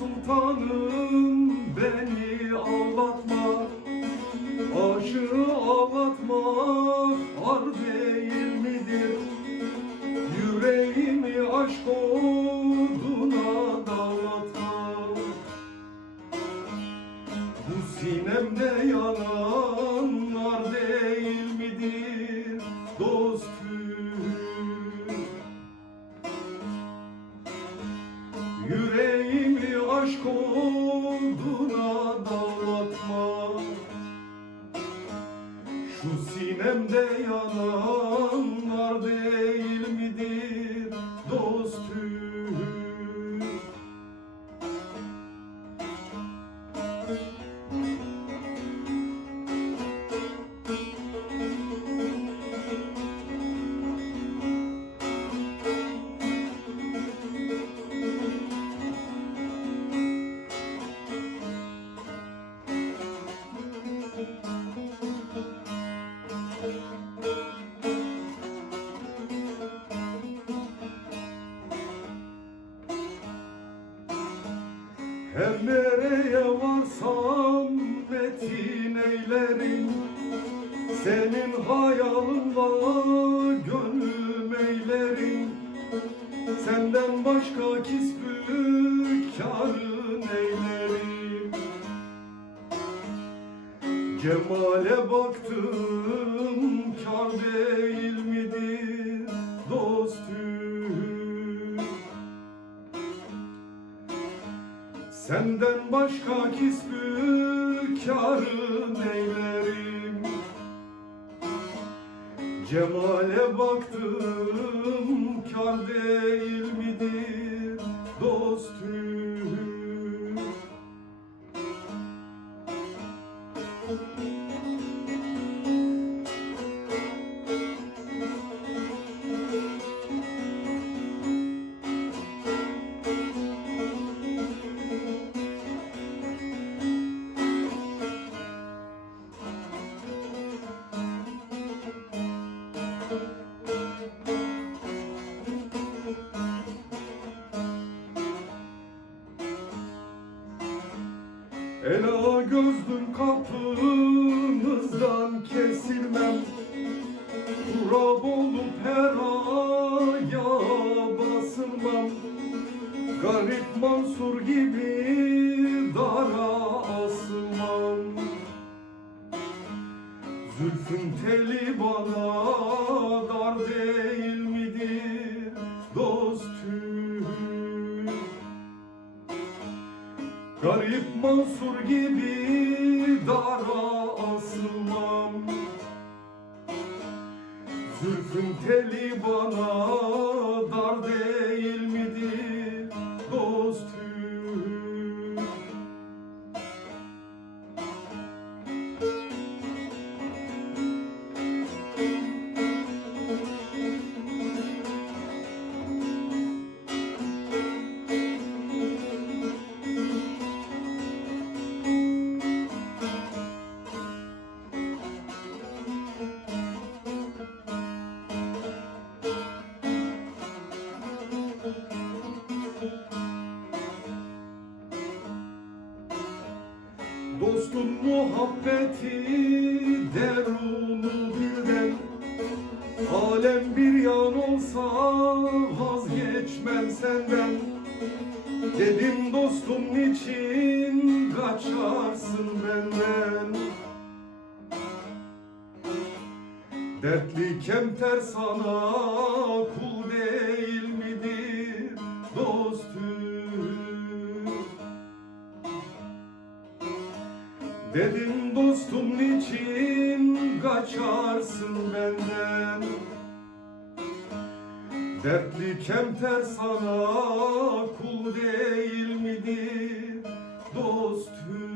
sultanım beni ağlatma Aşığı ağlatmak ar değil midir? Yüreğimi aşk oduna dağlatma Bu sinemde yananlar değil midir dostum? Yüreğimi aşk oduna dağlatma Şu sinemde yananlar değil midir dostum? Her nereye varsam metin eylerim Senin hayalınla gönlüm eylerim. Senden başka kisbü karın eylerim. Cemale baktım kar değil midir Senden başka kisbü karın eylerim Cemale baktım kar değil midir dostum Ela gözlüm kapınızdan kesilmem. Turab olup her aya basılmam. Garip Mansur gibi dara asılmam. Zülfün teli bana dar değil midir Garip Mansur gibi dara asılmam. Zülfün teli bana dar değil Dostun muhabbeti derunu birden. Alem bir yan olsa vazgeçmem senden. Dedim dostum niçin kaçarsın benden? Dertli kemter sana kul değil Dedim dostum niçin kaçarsın benden? Dertli kemter sana kul değil midir? Dostum